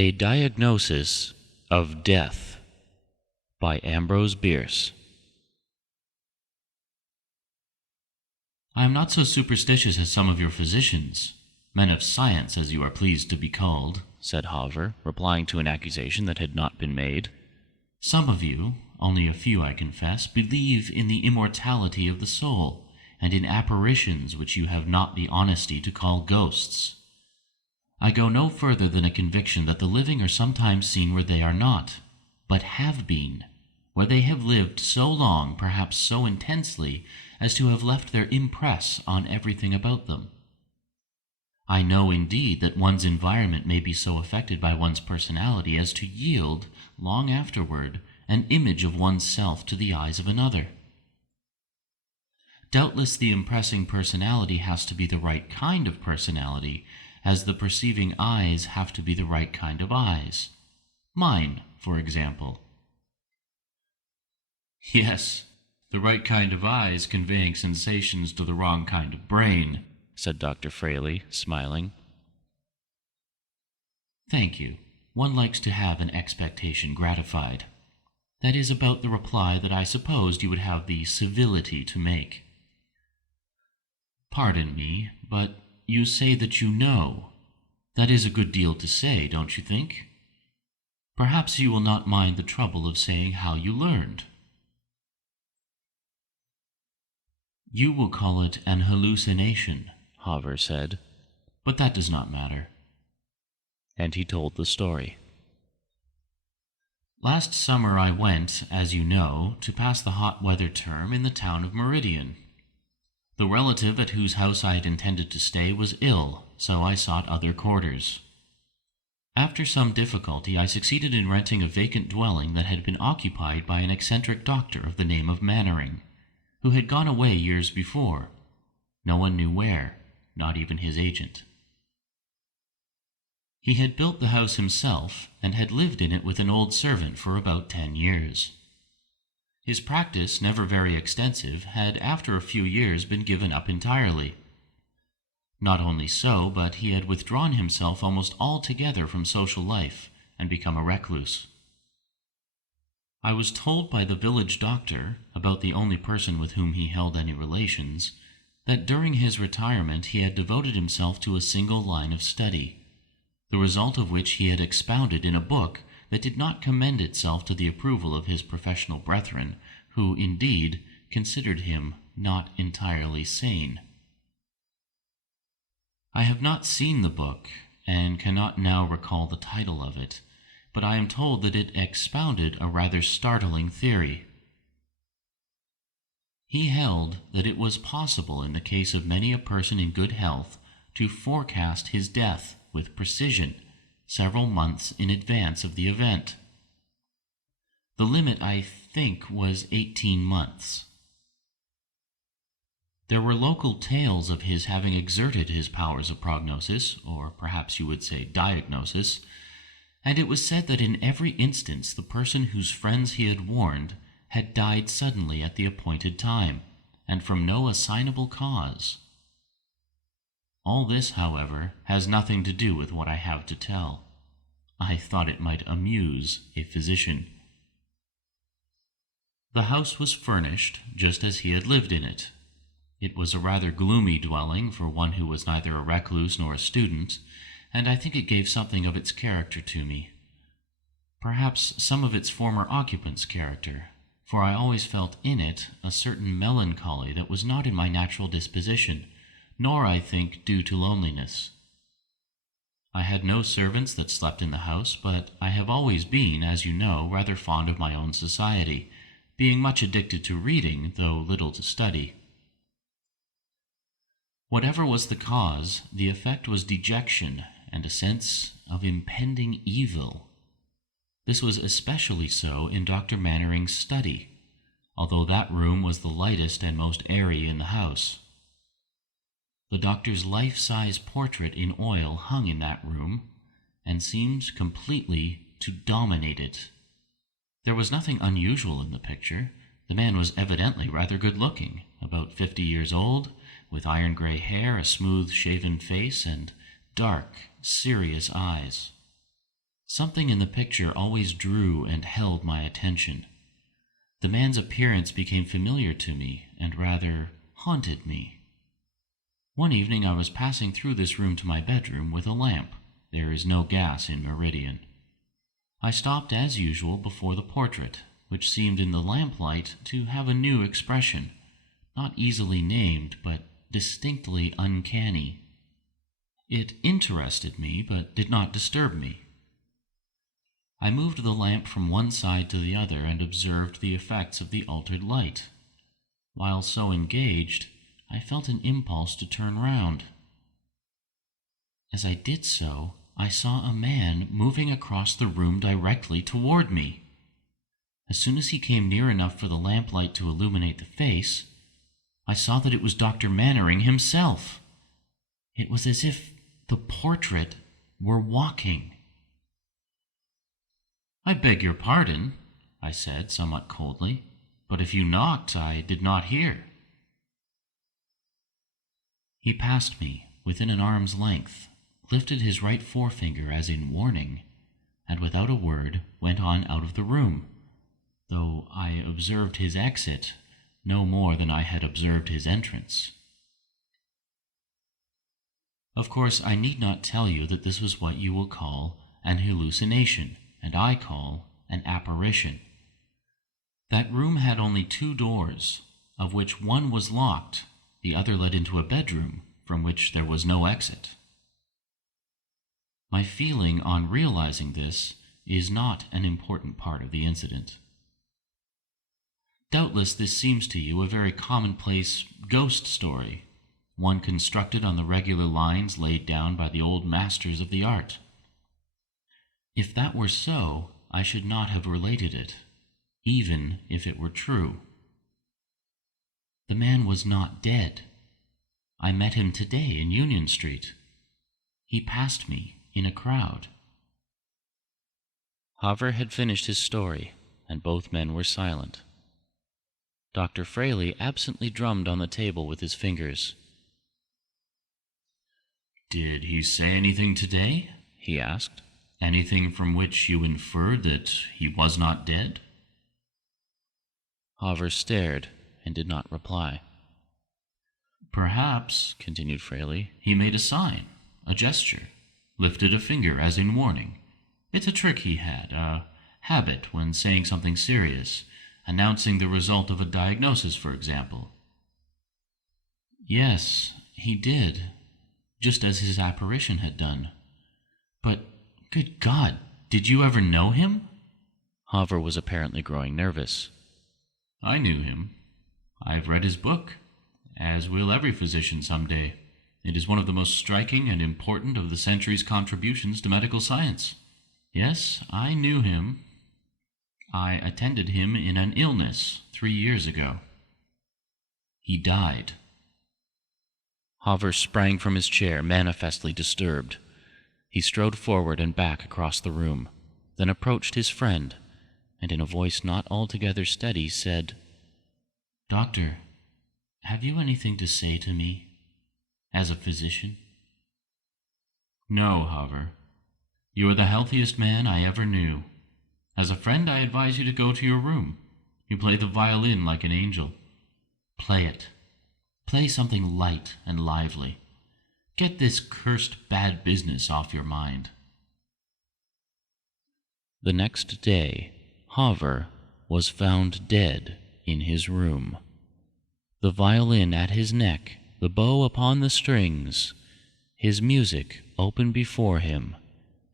A Diagnosis of Death by Ambrose Bierce. I am not so superstitious as some of your physicians, men of science as you are pleased to be called, said Hawver, replying to an accusation that had not been made. Some of you, only a few I confess, believe in the immortality of the soul, and in apparitions which you have not the honesty to call ghosts. I go no further than a conviction that the living are sometimes seen where they are not, but have been, where they have lived so long, perhaps so intensely, as to have left their impress on everything about them. I know indeed that one's environment may be so affected by one's personality as to yield, long afterward, an image of one's self to the eyes of another. Doubtless the impressing personality has to be the right kind of personality, as the perceiving eyes have to be the right kind of eyes. Mine, for example. Yes, the right kind of eyes conveying sensations to the wrong kind of brain, said Dr. Fraley, smiling. Thank you. One likes to have an expectation gratified. That is about the reply that I supposed you would have the civility to make. Pardon me, but you say that you know. That is a good deal to say, don't you think? Perhaps you will not mind the trouble of saying how you learned. You will call it an hallucination, Hawver said, but that does not matter. And he told the story. Last summer I went, as you know, to pass the hot weather term in the town of Meridian. The relative at whose house I had intended to stay was ill, so I sought other quarters. After some difficulty, I succeeded in renting a vacant dwelling that had been occupied by an eccentric doctor of the name of Mannering, who had gone away years before. No one knew where, not even his agent. He had built the house himself, and had lived in it with an old servant for about 10 years. His practice, never very extensive, had after a few years been given up entirely. Not only so, but he had withdrawn himself almost altogether from social life and become a recluse. I was told by the village doctor, about the only person with whom he held any relations, that during his retirement he had devoted himself to a single line of study, the result of which he had expounded in a book that did not commend itself to the approval of his professional brethren, who, indeed, considered him not entirely sane. I have not seen the book, and cannot now recall the title of it, but I am told that it expounded a rather startling theory. He held that it was possible in the case of many a person in good health to forecast his death with precision several months in advance of the event. The limit, I think, was 18 months. There were local tales of his having exerted his powers of prognosis, or perhaps you would say diagnosis, and it was said that in every instance the person whose friends he had warned had died suddenly at the appointed time, and from no assignable cause. All this, however, has nothing to do with what I have to tell. I thought it might amuse a physician. The house was furnished just as he had lived in it. It was a rather gloomy dwelling for one who was neither a recluse nor a student, and I think it gave something of its character to me. Perhaps some of its former occupants' character, for I always felt in it a certain melancholy that was not in my natural disposition, nor, I think, due to loneliness. I had no servants that slept in the house, but I have always been, as you know, rather fond of my own society, being much addicted to reading, though little to study. Whatever was the cause, the effect was dejection and a sense of impending evil. This was especially so in Dr. Mannering's study, although that room was the lightest and most airy in the house. The doctor's life-size portrait in oil hung in that room, and seemed completely to dominate it. There was nothing unusual in the picture. The man was evidently rather good-looking, about 50 years old, with iron-gray hair, a smooth-shaven face, and dark, serious eyes. Something in the picture always drew and held my attention. The man's appearance became familiar to me and rather haunted me. One evening I was passing through this room to my bedroom with a lamp. There is no gas in Meridian. I stopped as usual before the portrait, which seemed in the lamplight to have a new expression, not easily named, but distinctly uncanny. It interested me, but did not disturb me. I moved the lamp from one side to the other and observed the effects of the altered light. While so engaged, I felt an impulse to turn round. As I did so, I saw a man moving across the room directly toward me. As soon as he came near enough for the lamplight to illuminate the face, I saw that it was Dr. Mannering himself. It was as if the portrait were walking. "I beg your pardon," I said somewhat coldly, "but if you knocked, I did not hear." He passed me within an arm's length, lifted his right forefinger as in warning, and without a word went on out of the room, though I observed his exit no more than I had observed his entrance. Of course, I need not tell you that this was what you will call an hallucination, and I call an apparition. That room had only 2 doors, of which one was locked, the other led into a bedroom from which there was no exit. My feeling on realizing this is not an important part of the incident. Doubtless this seems to you a very commonplace ghost story, one constructed on the regular lines laid down by the old masters of the art. If that were so, I should not have related it, even if it were true. The man was not dead. I met him today in Union Street. He passed me in a crowd. Haver had finished his story, and both men were silent. Dr. Fraley absently drummed on the table with his fingers. "Did he say anything today?" he asked. "Anything from which you inferred that he was not dead?" Haver stared and did not reply. "Perhaps," continued Fraley, "he made a sign, a gesture, lifted a finger as in warning. It's a trick he had, a habit when saying something serious, announcing the result of a diagnosis, for example." "Yes, he did, just as his apparition had done. But, good God, did you ever know him?" Haver was apparently growing nervous. "I knew him. I've read his book, as will every physician someday. It is one of the most striking and important of the century's contributions to medical science. Yes, I knew him. I attended him in an illness 3 years ago. He died." Haver sprang from his chair, manifestly disturbed. He strode forward and back across the room, then approached his friend, and in a voice not altogether steady said, "Doctor, have you anything to say to me, as a physician?" "No, Haver. You are the healthiest man I ever knew. As a friend, I advise you to go to your room. You play the violin like an angel. Play it. Play something light and lively. Get this cursed bad business off your mind." The next day, Haver was found dead in his room. The violin at his neck, the bow upon the strings, his music open before him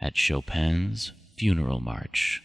at Chopin's funeral march.